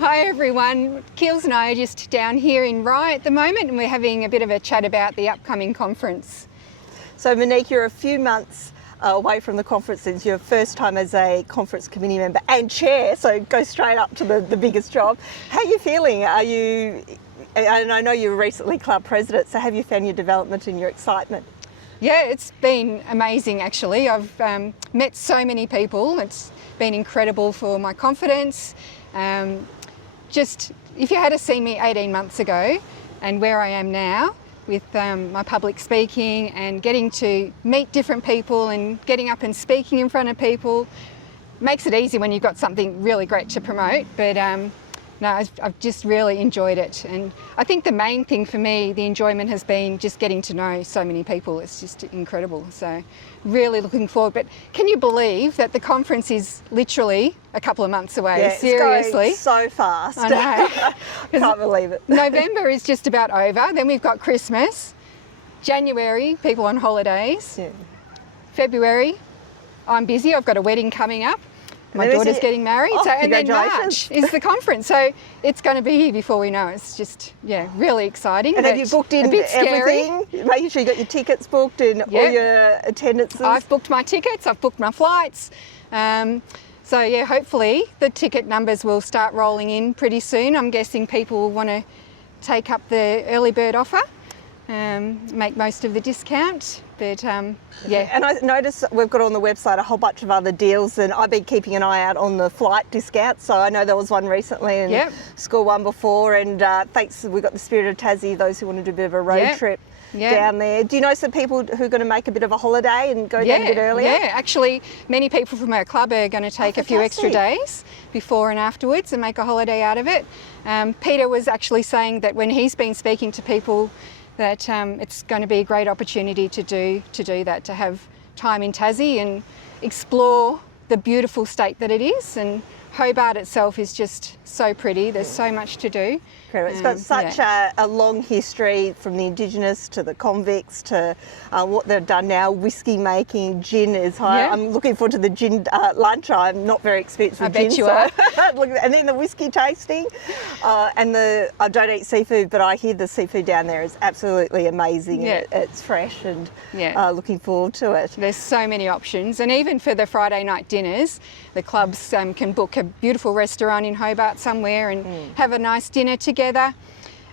Hi everyone, Keels and I are just down here in Rye at the moment and we're having a bit of a chat about the upcoming conference. So Monique, you're a few months away from the conference. It's your first time as a conference committee member and chair, so go straight up to the biggest job. How are you feeling? And I know you were recently club president, so have you found your development and your excitement? Yeah, it's been amazing actually. I've met so many people. It's been incredible for my confidence. Just if you had seen me 18 months ago and where I am now with my public speaking and getting to meet different people and getting up and speaking in front of people, makes it easy when you've got something really great to promote. But no, I've just really enjoyed it. And I think the main thing for me, the enjoyment has been just getting to know so many people. It's just incredible. So really looking forward. But can you believe that the conference is literally a couple of months away? Yeah, seriously. It's going so fast. I know. Can't believe it. November is just about over. Then we've got Christmas. January, people on holidays. Yeah. February, I'm busy. I've got a wedding coming up. My daughter's getting married, and then March is the conference. So it's going to be here before we know. It's just, yeah, really exciting. And have you booked in everything? Making sure you got your tickets booked and all your attendances? I've booked my tickets, I've booked my flights. So yeah, hopefully the ticket numbers will start rolling in pretty soon. I'm guessing people will want to take up the early bird offer, make most of the discount. But yeah. And I noticed we've got on the website a whole bunch of other deals, and I've been keeping an eye out on the flight discounts. So I know there was one recently and School one before, and thanks, we've got the Spirit of Tassie, those who want to do a bit of a road trip down there. Do you know some people who are going to make a bit of a holiday and go down a bit earlier? Yeah, actually many people from our club are going to take a few extra days before and afterwards and make a holiday out of it. Peter was actually saying that when he's been speaking to people that it's going to be a great opportunity to do that, to have time in Tassie and explore the beautiful state that it is. And Hobart itself is just so pretty. There's so much to do. It's got such a long history, from the Indigenous to the convicts to what they've done now, whiskey making, gin is high. I'm looking forward to the gin lunch. I'm not very experienced with gin. I bet you are. And then the whiskey tasting. And I don't eat seafood, but I hear the seafood down there is absolutely amazing. Yeah. It's fresh and looking forward to it. There's so many options. And even for the Friday night dinners, the clubs can book a beautiful restaurant in Hobart somewhere and have a nice dinner together.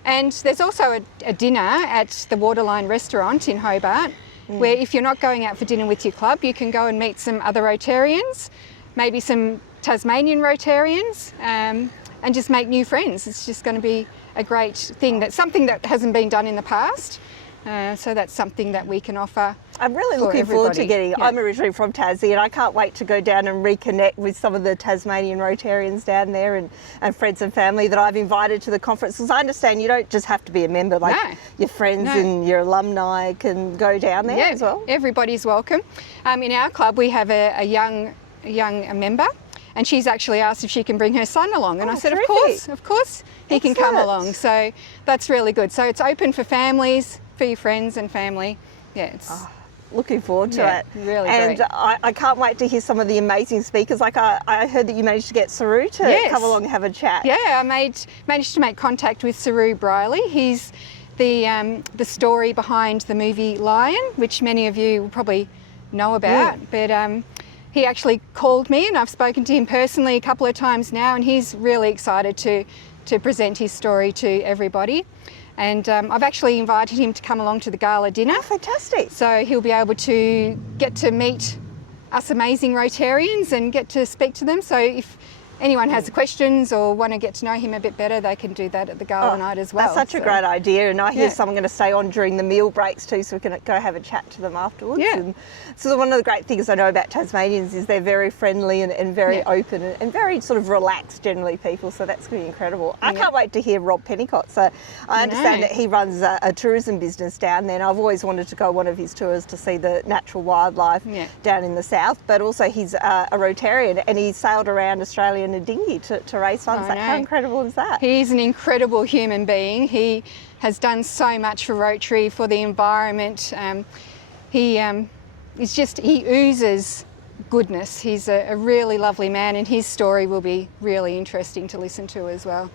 And there's also a dinner at the Waterline restaurant in Hobart where if you're not going out for dinner with your club, you can go and meet some other Rotarians, maybe some Tasmanian Rotarians, and just make new friends. It's just going to be a great thing. That's something that hasn't been done in the past. So that's something that we can offer. I'm really looking forward to getting, I'm originally from Tassie, and I can't wait to go down and reconnect with some of the Tasmanian Rotarians down there and friends and family that I've invited to the conference. Because I understand you don't just have to be a member, your friends and your alumni can go down there as well. Everybody's welcome. In our club we have a young member, and she's actually asked if she can bring her son along, and I said, of course he can come along. So that's really good. So it's open for families, for your friends and family. Yeah, it's looking forwed to it. Really and great. I can't wait to hear some of the amazing speakers. Like I heard that you managed to get Saru to come along and have a chat. Yeah, I managed to make contact with Saru Briley. He's the story behind the movie Lion, which many of you will probably know about. But he actually called me, and I've spoken to him personally a couple of times now, and he's really excited to present his story to everybody. And I've actually invited him to come along to the gala dinner. Oh, fantastic. So he'll be able to get to meet us amazing Rotarians and get to speak to them. So if anyone has questions or want to get to know him a bit better, they can do that at the gala night as well. That's such a great idea, and I hear someone going to stay on during the meal breaks too, so we can go have a chat to them afterwards. And so one of the great things I know about Tasmanians is they're very friendly and very open and very sort of relaxed generally people, so that's going to be incredible. I can't wait to hear Rob Pennicott. So I understand that he runs a tourism business down there, and I've always wanted to go on one of his tours to see the natural wildlife down in the south, but also he's a Rotarian, and he sailed around Australia in a dinghy to raise funds. How incredible is that? He's an incredible human being. He has done so much for Rotary, for the environment. He oozes goodness. He's a really lovely man, and his story will be really interesting to listen to as well.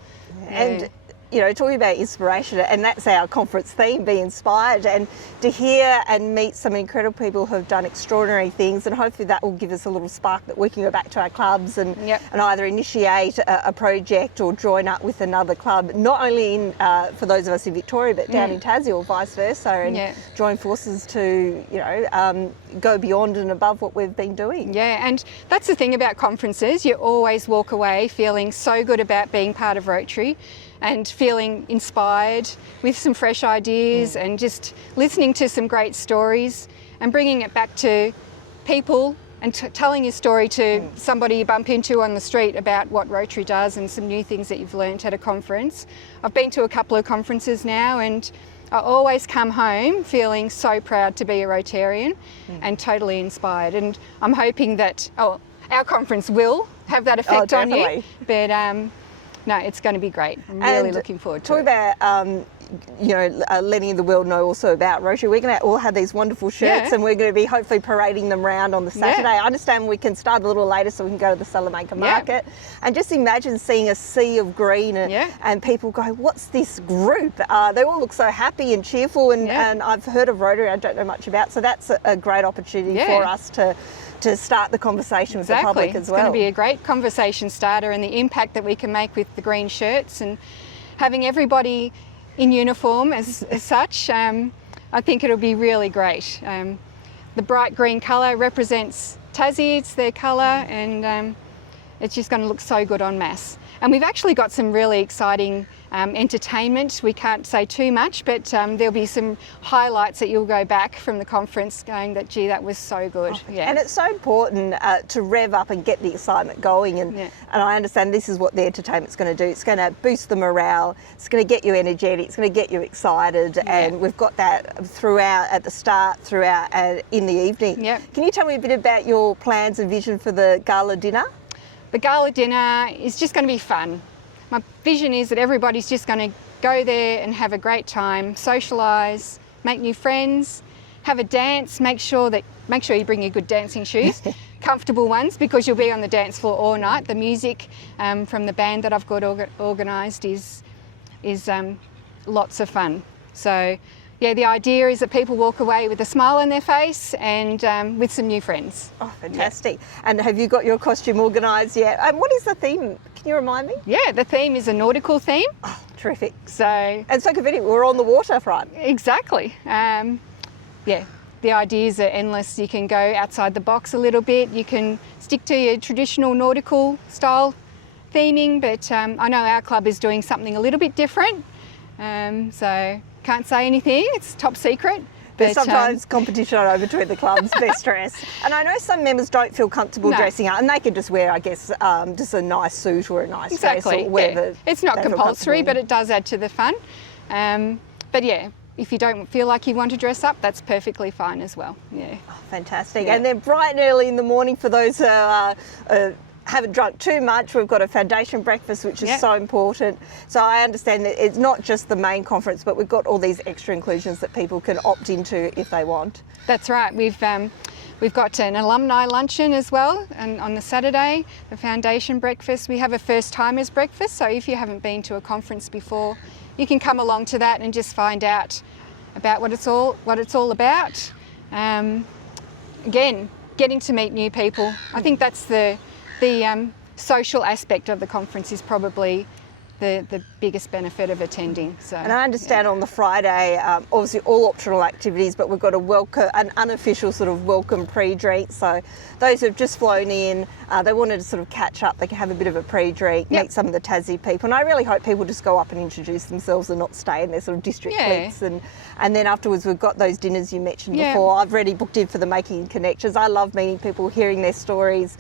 And you know, talking about inspiration, and that's our conference theme, be inspired, and to hear and meet some incredible people who have done extraordinary things, and hopefully that will give us a little spark that we can go back to our clubs and either initiate a project or join up with another club, not only in for those of us in Victoria, but down in Tassie or vice versa, and join forces to, you know, go beyond and above what we've been doing. Yeah, and that's the thing about conferences. You always walk away feeling so good about being part of Rotary and feeling inspired with some fresh ideas and just listening to some great stories and bringing it back to people and telling your story to somebody you bump into on the street about what Rotary does and some new things that you've learnt at a conference. I've been to a couple of conferences now, and I always come home feeling so proud to be a Rotarian and totally inspired. And I'm hoping that our conference will have that effect on you. But no, it's going to be great. I'm really looking forward to it. Talk about, you know, letting the world know also about Rotary. We're going to all have these wonderful shirts, and we're going to be hopefully parading them around on the Saturday. I understand we can start a little later so we can go to the Salamanca market. And just imagine seeing a sea of green and people go, what's this group? They all look so happy and cheerful, and I've heard of Rotary, I don't know much about, so that's a great opportunity for us to start the conversation with the public as well. It's going to be a great conversation starter, and the impact that we can make with the green shirts and having everybody in uniform as such, I think it'll be really great. The bright green colour represents Tassie, it's their colour, and it's just going to look so good en masse. And we've actually got some really exciting entertainment. We can't say too much, but there'll be some highlights that you'll go back from the conference going that, gee, that was so good. And it's so important to rev up and get the excitement going. And I understand this is what the entertainment's going to do. It's going to boost the morale. It's going to get you energetic. It's going to get you excited. And we've got that throughout, at the start, throughout, in the evening. Can you tell me a bit about your plans and vision for the gala dinner? The gala dinner is just going to be fun. My vision is that everybody's just going to go there and have a great time, socialise, make new friends, have a dance. Make sure you bring your good dancing shoes, comfortable ones, because you'll be on the dance floor all night. The music from the band that I've got organised is lots of fun. So yeah, the idea is that people walk away with a smile on their face and with some new friends. Oh, fantastic. And have you got your costume organised yet? And what is the theme? Can you remind me? Yeah, the theme is a nautical theme. Oh, terrific. And so convenient, we're on the waterfront. Exactly. Yeah, the ideas are endless. You can go outside the box a little bit. You can stick to your traditional nautical style theming, but I know our club is doing something a little bit different. So can't say anything, it's top secret. There's sometimes competition between the clubs, best dress. And I know some members don't feel comfortable dressing up, and they can just wear, I guess, just a nice suit or a nice dress or whatever. It's not compulsory, but it does add to the fun. But yeah, if you don't feel like you want to dress up, that's perfectly fine as well. Yeah. Oh, fantastic. And then bright and early in the morning for those who haven't drunk too much, we've got a foundation breakfast, which is so important. So I understand that it's not just the main conference, but we've got all these extra inclusions that people can opt into if they want. That's right. We've got an alumni luncheon as well, and on the Saturday, the foundation breakfast. We have a first timers breakfast, so if you haven't been to a conference before, you can come along to that and just find out about what it's all about. Again, getting to meet new people. I think that's the social aspect of the conference is probably the biggest benefit of attending. So, and I understand on the Friday, obviously all optional activities, but we've got an unofficial sort of welcome pre-drink. So those who've just flown in, they wanted to sort of catch up, they can have a bit of a pre-drink, meet some of the Tassie people. And I really hope people just go up and introduce themselves and not stay in their sort of district cliques. And then afterwards we've got those dinners you mentioned before. I've already booked in for the Making Connections. I love meeting people, hearing their stories,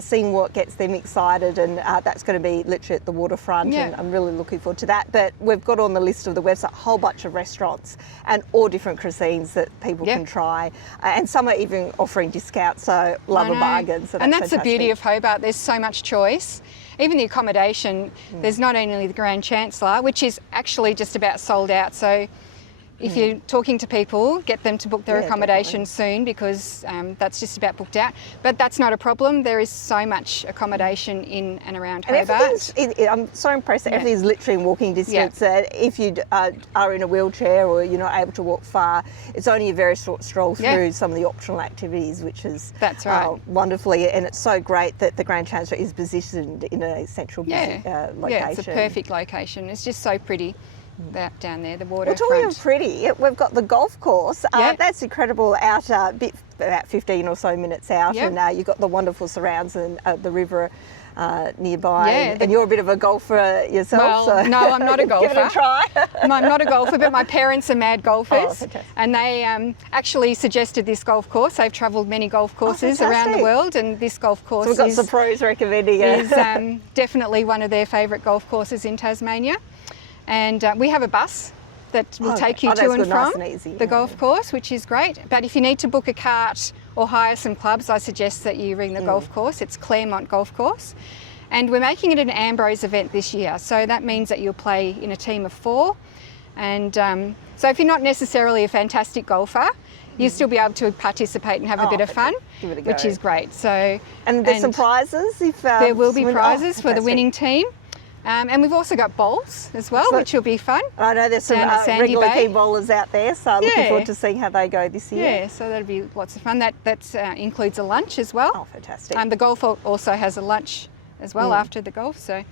seeing what gets them excited, and that's going to be literally at the waterfront. And I'm really looking forward to that. But we've got on the list of the website a whole bunch of restaurants and all different cuisines that people can try, and some are even offering discounts, so love a bargain. So and that's the beauty of Hobart, there's so much choice. Even the accommodation, there's not only the Grand Chancellor, which is actually just about sold out, so if you're talking to people, get them to book their accommodation definitely. soon, because that's just about booked out. But that's not a problem. There is so much accommodation in and around Hobart. I'm so impressed that everything's literally in walking distance. If you are in a wheelchair or you're not able to walk far, it's only a very short stroll through some of the optional activities, which is wonderfully. And it's so great that the Grand Chancellor is positioned in a central location. Yeah, it's a perfect location. It's just so pretty. That down there, the waterfront. Well, talking of pretty, we've got the golf course. That's incredible, out about 15 or so minutes out, and you've got the wonderful surrounds and the river nearby. And you're a bit of a golfer yourself. Well, no, I'm not a golfer. Give it a try. I'm not a golfer, but my parents are mad golfers. Fantastic. And they actually suggested this golf course. They've travelled many golf courses around the world, and this golf course so we've got some pros recommending it. Is definitely one of their favourite golf courses in Tasmania. And we have a bus that will take you to and from the golf course, which is great. But if you need to book a cart or hire some clubs, I suggest that you ring the golf course. It's Claremont Golf Course. And we're making it an Ambrose event this year. So that means that you'll play in a team of 4. And so if you're not necessarily a fantastic golfer, you'll still be able to participate and have a bit of fun, give it a go. Which is great. So, and there's some prizes? There will be prizes for the winning team. And we've also got bowls as well, which will be fun. I know there's some regular key bowlers out there, so I'm looking forward to seeing how they go this year. Yeah, so that'll be lots of fun. That includes a lunch as well. Oh, fantastic. The golf also has a lunch as well after the golf, so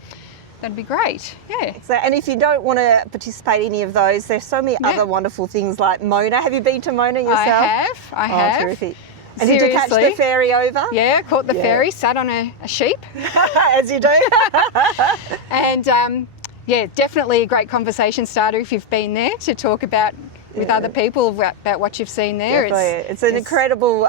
that'd be great. Yeah. So, and if you don't want to participate in any of those, there's so many other wonderful things like Mona. Have you been to Mona yourself? I have. Terrific. And did you catch the ferry over? Yeah, caught the ferry, sat on a sheep. As you do. And definitely a great conversation starter if you've been there, to talk about with other people about what you've seen there. It's an incredible,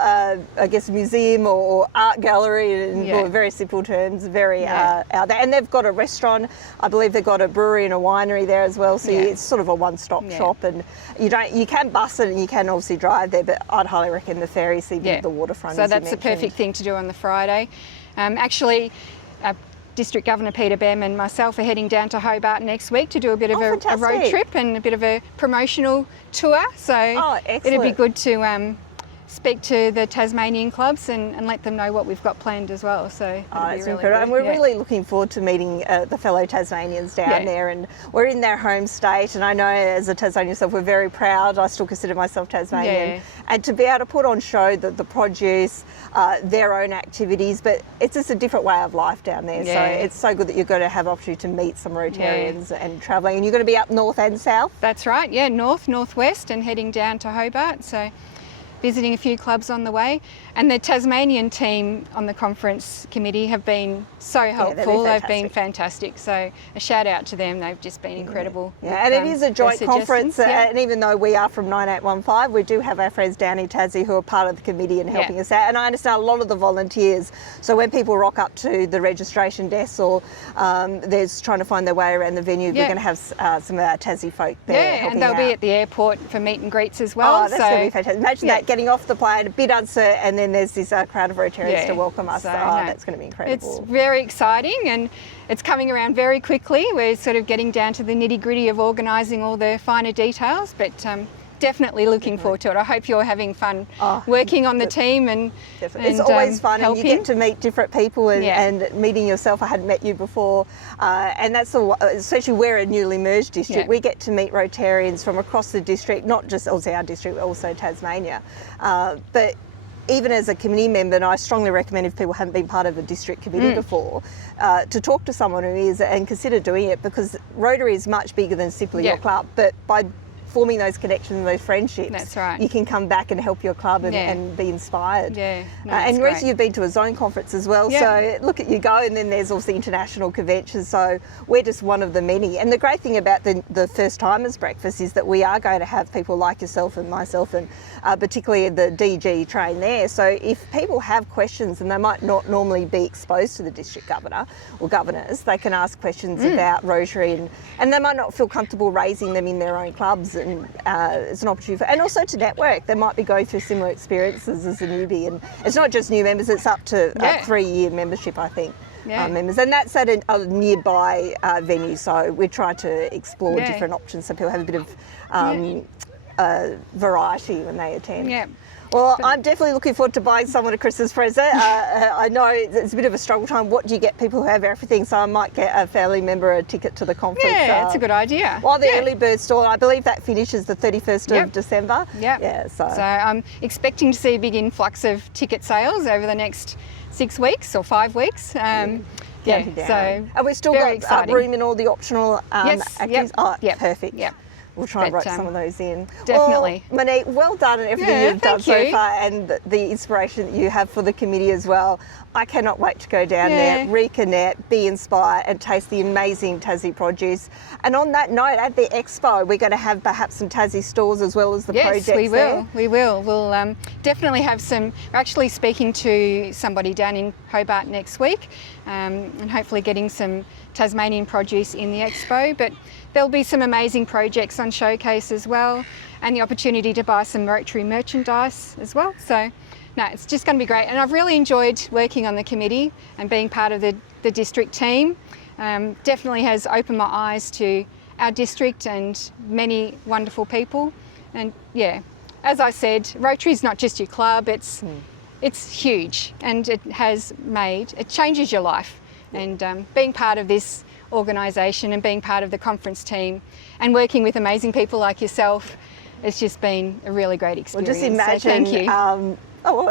museum or art gallery in very simple terms, very out there. And they've got a restaurant. I believe they've got a brewery and a winery there as well. So it's sort of a one-stop shop. And you can bus it and you can obviously drive there, but I'd highly recommend the ferry, see the waterfront. So that's the perfect thing to do on the Friday. District Governor Peter Bem and myself are heading down to Hobart next week to do a bit of a road trip and a bit of a promotional tour. So it'd be good to speak to the Tasmanian clubs and let them know what we've got planned as well. So it's really incredible. And we're really looking forward to meeting the fellow Tasmanians down there. And we're in their home state. And I know as a Tasmanian myself, we're very proud. I still consider myself Tasmanian. Yeah. And to be able to put on show the produce, their own activities, but it's just a different way of life down there. So it's so good that you're going to have opportunity to meet some Rotarians and travelling. And you're going to be up north and south? That's right. Yeah, north, northwest, and heading down to Hobart. So visiting a few clubs on the way. And the Tasmanian team on the conference committee have been so helpful. They've been fantastic. So a shout out to them. They've just been incredible. And it is a joint conference. And even though we are from 9815, we do have our friends down in Tassie who are part of the committee and helping us out. And I understand a lot of the volunteers. So when people rock up to the registration desk or there's trying to find their way around the venue, we're going to have some of our Tassie folk there helping and they'll be at the airport for meet and greets as well. Oh, that's going to be fantastic. Imagine that, getting off the plane, a bit uncertain, and then there's this crowd of Rotarians to welcome us. That's going to be incredible. It's very exciting and it's coming around very quickly. We're sort of getting down to the nitty-gritty of organising all the finer details, but definitely looking forward to it. I hope you're having fun working on the team and it's always fun and you get to meet different people and meeting yourself. I hadn't met you before and that's especially we're a newly merged district. We get to meet Rotarians from across the district, not just also our district, but also Tasmania. But even as a committee member, and I strongly recommend if people haven't been part of a district committee before, to talk to someone who is and consider doing it, because Rotary is much bigger than simply your club, but by forming those connections and those friendships, you can come back and help your club and be inspired. And recently you've been to a zone conference as well, so look at you go, and then there's also international conventions, so we're just one of the many. And the great thing about the First Timers Breakfast is that we are going to have people like yourself and myself and particularly the DG train there. So if people have questions and they might not normally be exposed to the district governor or governors, they can ask questions about Rotary and they might not feel comfortable raising them in their own clubs. And it's an opportunity and also to network. They might be going through similar experiences as a newbie, and it's not just new members, it's up to a 3-year membership, I think. Members, and that's at a nearby venue, so we're trying to explore different options so people have a bit of variety when they attend. Yeah. Well, I'm definitely looking forward to buying someone a Christmas present. I know it's a bit of a struggle time. What do you get people who have everything? So I might get a family member a ticket to the conference. Yeah, it's a good idea. While the early bird store, I believe that finishes the 31st of December. Yep. Yeah. So I'm expecting to see a big influx of ticket sales over the next 6 weeks or 5 weeks. So and we've still very got exciting. room in all the optional activities. Oh, perfect. Yep. We'll try and rope some of those in. Definitely. Well, Monique, well done on everything you've done so far, and the inspiration that you have for the committee as well. I cannot wait to go down there, reconnect, be inspired, and taste the amazing Tassie produce. And on that note, at the expo, we're going to have perhaps some Tassie stores as well as the projects Yes, we will. there. We will. We'll definitely have some. We're actually speaking to somebody down in Hobart next week, and hopefully getting some Tasmanian produce in the expo. But there'll be some amazing projects on showcase as well, and the opportunity to buy some Rotary merchandise as well. So, no, it's just going to be great. And I've really enjoyed working on the committee and being part of the district team. Definitely has opened my eyes to our district and many wonderful people. And yeah, as I said, Rotary is not just your club, it's huge, and it changes your life. And being part of this organisation and being part of the conference team and working with amazing people like yourself, it's just been a really great experience. Well, just imagine, so thank you.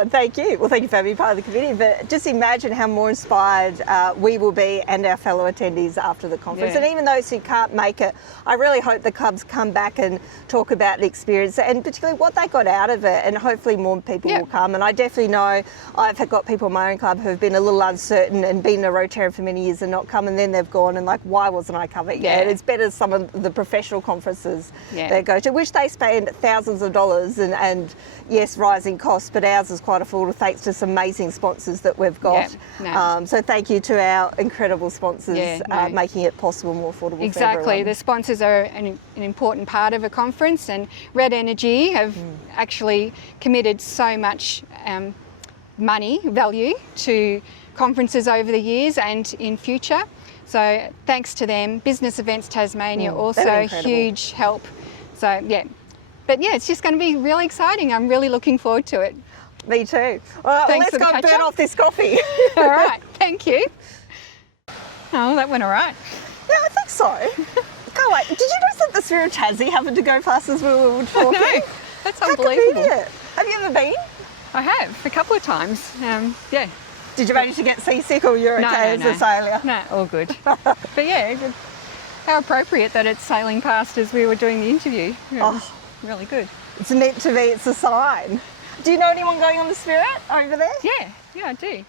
Thank you. Well, thank you for being part of the committee, but just imagine how more inspired we will be and our fellow attendees after the conference. And even those who can't make it, I really hope the clubs come back and talk about the experience and particularly what they got out of it, and hopefully more people will come. And I definitely know I've got people in my own club who have been a little uncertain and been a Rotarian for many years and not come, and then they've gone and like, why wasn't I coming? Yeah. And it's better some of the professional conferences they go to, which they spend thousands of dollars and yes, rising costs, but ours is quite affordable thanks to some amazing sponsors that we've got. So thank you to our incredible sponsors making it possible, more affordable for everyone. The sponsors are an important part of a conference, and Red Energy have actually committed so much money, value to conferences over the years and in future. So thanks to them. Business Events Tasmania also huge help. So but it's just going to be really exciting. I'm really looking forward to it. Me too. Well, let's go and burn off this coffee. All right, thank you. Oh, that went all right. Yeah, I think so. Can't wait. Did you notice that the Spirit of Tassie happened to go past as we were talking? No, that's unbelievable. Have you ever been? I have, a couple of times. Did you manage to get seasick, or you're okay as a sailor? No, all good. But how appropriate that it's sailing past as we were doing the interview. Really good. It's meant to be, it's a sign. Do you know anyone going on the Spirit over there? Yeah, I do.